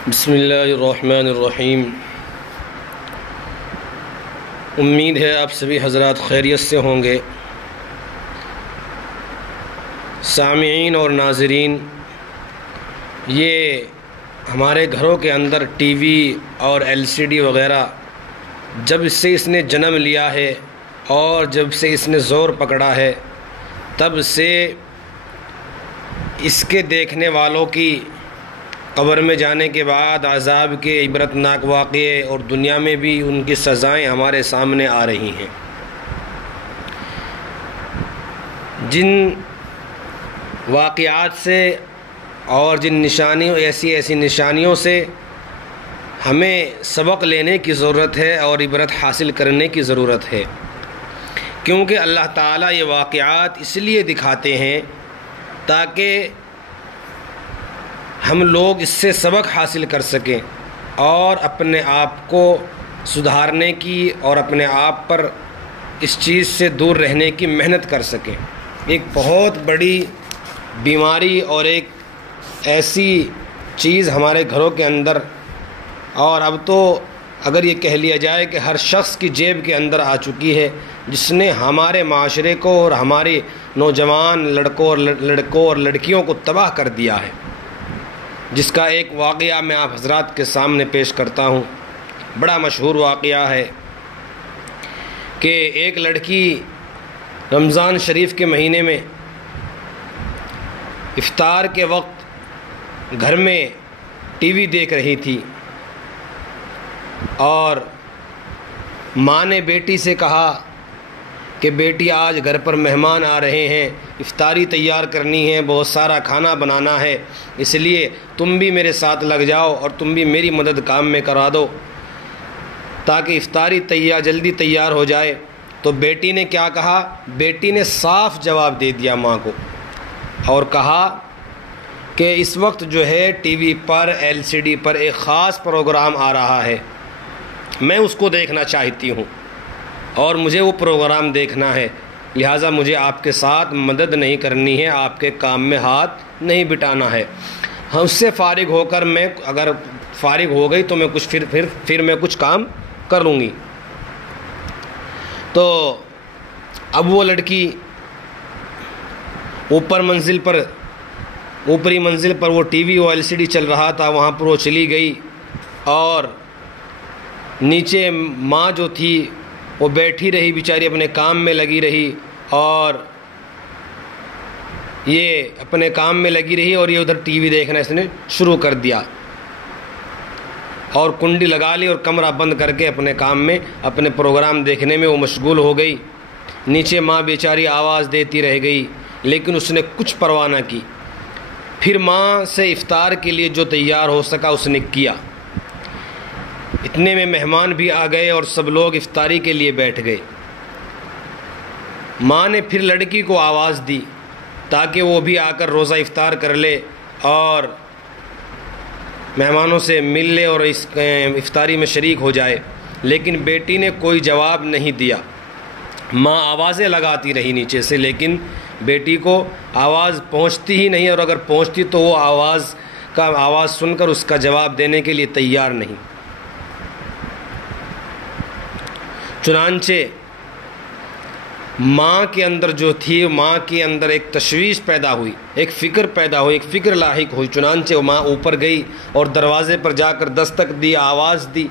بسم اللہ الرحمن الرحیم۔ امید ہے آپ سبھی حضرات خیریت سے ہوں گے۔ سامعین اور ناظرین، یہ ہمارے گھروں کے اندر ٹی وی اور LCD وغیرہ جب سے اس نے جنم لیا ہے اور جب سے اس نے زور پکڑا ہے، تب سے اس کے دیکھنے والوں کی قبر میں جانے کے بعد عذاب کے عبرتناک واقعے اور دنیا میں بھی ان کی سزائیں ہمارے سامنے آ رہی ہیں۔ جن واقعات سے اور جن نشانیوں ایسی نشانیوں سے ہمیں سبق لینے کی ضرورت ہے اور عبرت حاصل کرنے کی ضرورت ہے، کیونکہ اللہ تعالیٰ یہ واقعات اس لیے دکھاتے ہیں تاکہ ہم لوگ اس سے سبق حاصل کر سکیں اور اپنے آپ کو سدھارنے کی اور اپنے آپ پر اس چیز سے دور رہنے کی محنت کر سکیں۔ ایک بہت بڑی بیماری اور ایک ایسی چیز ہمارے گھروں کے اندر، اور اب تو اگر یہ کہہ لیا جائے کہ ہر شخص کی جیب کے اندر آ چکی ہے، جس نے ہمارے معاشرے کو اور ہمارے نوجوان لڑکوں اور لڑکیوں کو تباہ کر دیا ہے، جس کا ایک واقعہ میں آپ حضرات کے سامنے پیش کرتا ہوں۔ بڑا مشہور واقعہ ہے کہ ایک لڑکی رمضان شریف کے مہینے میں افطار کے وقت گھر میں ٹی وی دیکھ رہی تھی، اور ماں نے بیٹی سے کہا کہ بیٹی آج گھر پر مہمان آ رہے ہیں، افطاری تیار کرنی ہے، بہت سارا کھانا بنانا ہے، اس لیے تم بھی میرے ساتھ لگ جاؤ اور تم بھی میری مدد کام میں کرا دو تاکہ افطاری جلدی تیار ہو جائے۔ تو بیٹی نے کیا کہا؟ بیٹی نے صاف جواب دے دیا ماں کو اور کہا کہ اس وقت جو ہے ٹی وی پر LCD پر ایک خاص پروگرام آ رہا ہے، میں اس کو دیکھنا چاہتی ہوں اور مجھے وہ پروگرام دیکھنا ہے، لہٰذا مجھے آپ کے ساتھ مدد نہیں کرنی ہے، آپ کے کام میں ہاتھ نہیں بٹانا ہے۔ ہم اس سے فارغ ہو کر میں اگر فارغ ہو گئی تو میں کچھ پھر میں کچھ کام کر لوں گی۔ تو اب وہ لڑکی اوپری منزل پر وہ ٹی وی اور LCD چل رہا تھا، وہاں پر وہ چلی گئی، اور نیچے ماں جو تھی وہ بیٹھی رہی، بیچاری اپنے کام میں لگی رہی، اور یہ اپنے کام میں لگی رہی اور یہ ادھر ٹی وی دیکھنا اس نے شروع کر دیا، اور کنڈی لگا لی اور کمرہ بند کر کے اپنے کام میں اپنے پروگرام دیکھنے میں وہ مشغول ہو گئی۔ نیچے ماں بیچاری آواز دیتی رہ گئی، لیکن اس نے کچھ پرواہ نہ کی۔ پھر ماں سے افطار کے لیے جو تیار ہو سکا اس نے کیا۔ اتنے میں مہمان بھی آ گئے اور سب لوگ افطاری کے لیے بیٹھ گئے۔ ماں نے پھر لڑکی کو آواز دی تاکہ وہ بھی آ کر روزہ افطار کر لے اور مہمانوں سے مل لے اور اس افطاری میں شریک ہو جائے، لیکن بیٹی نے کوئی جواب نہیں دیا۔ ماں آوازیں لگاتی رہی نیچے سے، لیکن بیٹی کو آواز پہنچتی ہی نہیں، اور اگر پہنچتی تو وہ آواز سن کر اس کا جواب دینے کے لیے تیار نہیں۔ چنانچہ ماں کے اندر جو تھی، ماں کے اندر ایک تشویش پیدا ہوئی، ایک فکر لاحق ہوئی۔ چنانچہ ماں اوپر گئی اور دروازے پر جا کر دستک دی، آواز دی،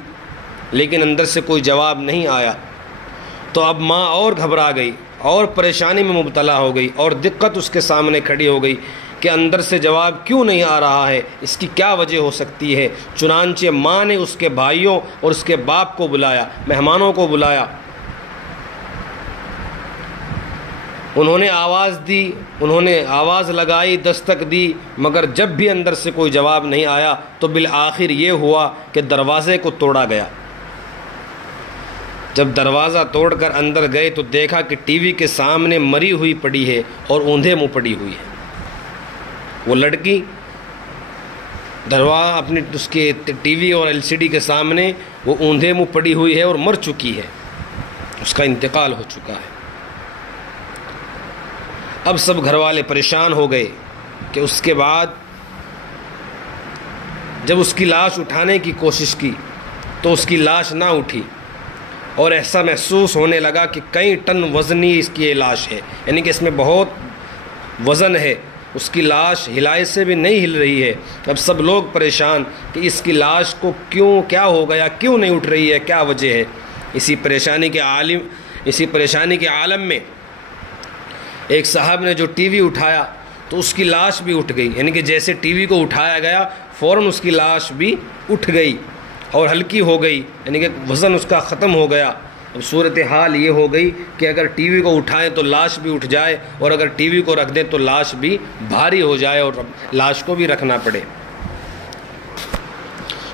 لیکن اندر سے کوئی جواب نہیں آیا۔ تو اب ماں اور گھبرا گئی اور پریشانی میں مبتلا ہو گئی، اور دقت اس کے سامنے کھڑی ہو گئی کہ اندر سے جواب کیوں نہیں آ رہا ہے، اس کی کیا وجہ ہو سکتی ہے۔ چنانچہ ماں نے اس کے بھائیوں اور اس کے باپ کو بلایا، مہمانوں کو بلایا، انہوں نے آواز دی، انہوں نے آواز لگائی، دستک دی، مگر جب بھی اندر سے کوئی جواب نہیں آیا تو بالآخر یہ ہوا کہ دروازے کو توڑا گیا۔ جب دروازہ توڑ کر اندر گئے تو دیکھا کہ ٹی وی کے سامنے مری ہوئی پڑی ہے اور اوندھے منہ پڑی ہوئی ہے۔ وہ لڑکی اپنے اس کے ٹی وی اور LCD کے سامنے وہ اوندھے منہ پڑی ہوئی ہے اور مر چکی ہے، اس کا انتقال ہو چکا ہے۔ اب سب گھر والے پریشان ہو گئے کہ اس کے بعد جب اس کی لاش اٹھانے کی کوشش کی تو اس کی لاش نہ اٹھی، اور ایسا محسوس ہونے لگا کہ کئی ٹن وزنی اس کی یہ لاش ہے، یعنی کہ اس میں بہت وزن ہے، اس کی لاش ہلائے سے بھی نہیں ہل رہی ہے۔ اب سب لوگ پریشان کہ اس کی لاش کو کیا ہو گیا، کیوں نہیں اٹھ رہی ہے، کیا وجہ ہے۔ اسی پریشانی کے عالم میں ایک صاحب نے جو ٹی وی اٹھایا تو اس کی لاش بھی اٹھ گئی، یعنی کہ جیسے ٹی وی کو اٹھایا گیا فوراً اس کی لاش بھی اٹھ گئی اور ہلکی ہو گئی، یعنی کہ وزن اس کا ختم ہو گیا۔ اب صورتحال یہ ہو گئی کہ اگر ٹی وی کو اٹھائیں تو لاش بھی اٹھ جائے، اور اگر ٹی وی کو رکھ دیں تو لاش بھی بھاری ہو جائے اور لاش کو بھی رکھنا پڑے۔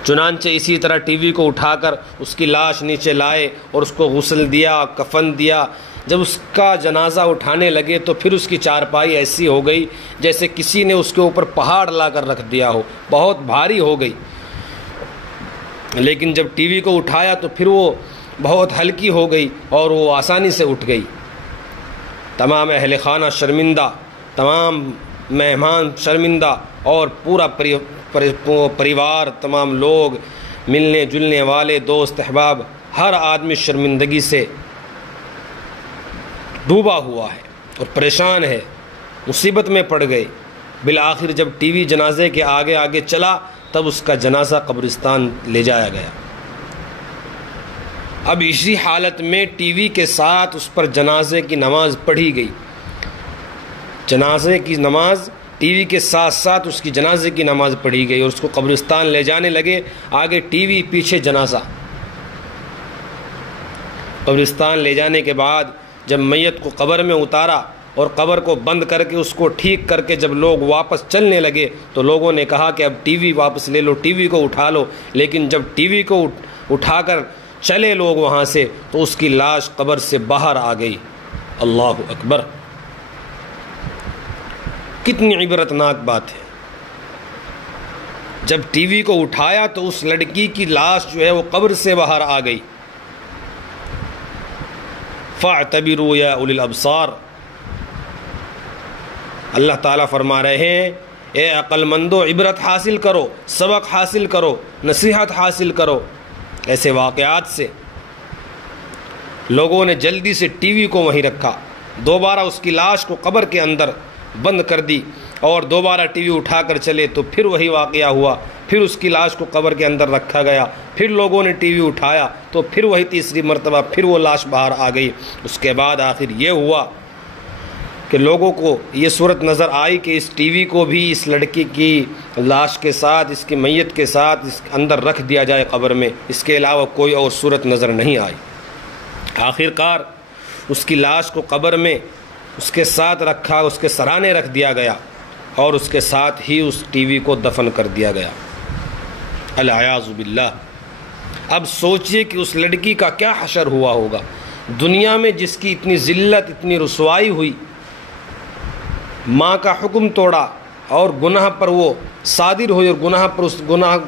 چنانچہ اسی طرح ٹی وی کو اٹھا کر اس کی لاش نیچے لائے اور اس کو غسل دیا، کفن دیا۔ جب اس کا جنازہ اٹھانے لگے تو پھر اس کی چارپائی ایسی ہو گئی جیسے کسی نے اس کے اوپر پہاڑ لا کر رکھ دیا ہو، بہت بھاری ہو گئی۔ لیکن جب ٹی وی کو اٹھایا تو پھر وہ بہت ہلکی ہو گئی اور وہ آسانی سے اٹھ گئی۔ تمام اہل خانہ شرمندہ، تمام مہمان شرمندہ، اور پورا پریوار، تمام لوگ، ملنے جلنے والے، دوست احباب، ہر آدمی شرمندگی سے ڈوبا ہوا ہے اور پریشان ہے، مصیبت میں پڑ گئے۔ بالآخر جب ٹی وی جنازے کے آگے آگے چلا تب اس کا جنازہ قبرستان لے جایا گیا۔ اب اسی حالت میں ٹی وی کے ساتھ اس پر جنازے کی نماز پڑھی گئی، جنازے کی نماز ٹی وی کے ساتھ ساتھ اس کی جنازے کی نماز پڑھی گئی، اور اس کو قبرستان لے جانے لگے، آگے ٹی وی پیچھے جنازہ۔ قبرستان لے جانے کے بعد جب میت کو قبر میں اتارا اور قبر کو بند کر کے اس کو ٹھیک کر کے جب لوگ واپس چلنے لگے تو لوگوں نے کہا کہ اب ٹی وی واپس لے لو، ٹی وی کو اٹھا لو۔ لیکن جب ٹی وی کو اٹھا کر چلے لوگ وہاں سے تو اس کی لاش قبر سے باہر آ گئی۔ اللہ اکبر! کتنی عبرتناک بات ہے۔ جب ٹی وی کو اٹھایا تو اس لڑکی کی لاش جو ہے وہ قبر سے باہر آ گئی۔ فَاعْتَبِرُوا يَا أُولِي الْأَبْصَارِ، اللہ تعالیٰ فرما رہے ہیں اے عقل مندو، عبرت حاصل کرو، سبق حاصل کرو، نصیحت حاصل کرو۔ ایسے واقعات سے لوگوں نے جلدی سے ٹی وی کو وہیں رکھا، دوبارہ اس کی لاش کو قبر کے اندر بند کر دی، اور دوبارہ ٹی وی اٹھا کر چلے تو پھر وہی واقعہ ہوا، پھر اس کی لاش کو قبر کے اندر رکھا گیا، پھر لوگوں نے ٹی وی اٹھایا تو پھر وہی تیسری مرتبہ پھر وہ لاش باہر آ گئی۔ اس کے بعد آخر یہ ہوا کہ لوگوں کو یہ صورت نظر آئی کہ اس ٹی وی کو بھی اس لڑکی کی لاش کے ساتھ، اس کی میت کے ساتھ اس اندر رکھ دیا جائے قبر میں، اس کے علاوہ کوئی اور صورت نظر نہیں آئی۔ آخر کار اس کی لاش کو قبر میں اس کے ساتھ رکھا، اس کے سرانے رکھ دیا گیا، اور اس کے ساتھ ہی اس ٹی وی کو دفن کر دیا گیا۔ العیاذ باللہ! اب سوچئے کہ اس لڑکی کا کیا حشر ہوا ہوگا، دنیا میں جس کی اتنی ذلت، اتنی رسوائی ہوئی، ماں کا حکم توڑا اور گناہ پر وہ صادر ہوئی، اور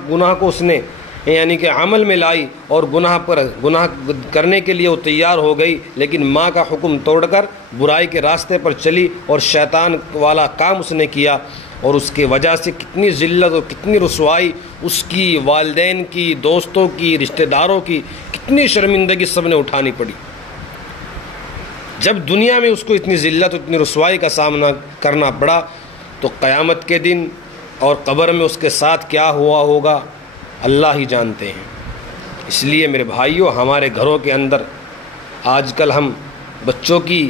گناہ کو اس نے یعنی کہ عمل میں لائی، اور گناہ کرنے کے لیے وہ تیار ہو گئی، لیکن ماں کا حکم توڑ کر برائی کے راستے پر چلی اور شیطان والا کام اس نے کیا، اور اس کے وجہ سے کتنی ذلت اور کتنی رسوائی اس کی، والدین کی، دوستوں کی، رشتہ داروں کی، کتنی شرمندگی سب نے اٹھانی پڑی۔ جب دنیا میں اس کو اتنی ذلت اور اتنی رسوائی کا سامنا کرنا پڑا تو قیامت کے دن اور قبر میں اس کے ساتھ کیا ہوا ہوگا اللہ ہی جانتے ہیں۔ اس لیے میرے بھائیوں، ہمارے گھروں کے اندر آج کل ہم بچوں کی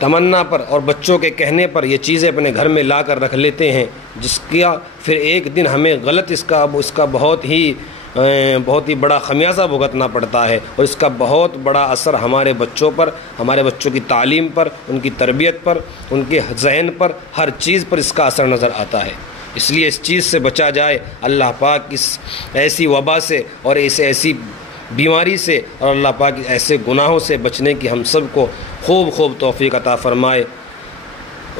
تمنا پر اور بچوں کے کہنے پر یہ چیزیں اپنے گھر میں لا کر رکھ لیتے ہیں، جس کا پھر ایک دن ہمیں غلط اس کا بہت ہی بڑا خمیازہ بھگتنا پڑتا ہے، اور اس کا بہت بڑا اثر ہمارے بچوں پر، ہمارے بچوں کی تعلیم پر، ان کی تربیت پر، ان کے ذہن پر، ہر چیز پر اس کا اثر نظر آتا ہے۔ اس لیے اس چیز سے بچا جائے، اللہ پاک اس ایسی وبا سے اور ایسی بیماری سے اور اللہ پاک ایسے گناہوں سے بچنے کی ہم سب کو خوب توفیق عطا فرمائے۔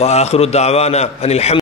وآخر دعوانا ان الحمد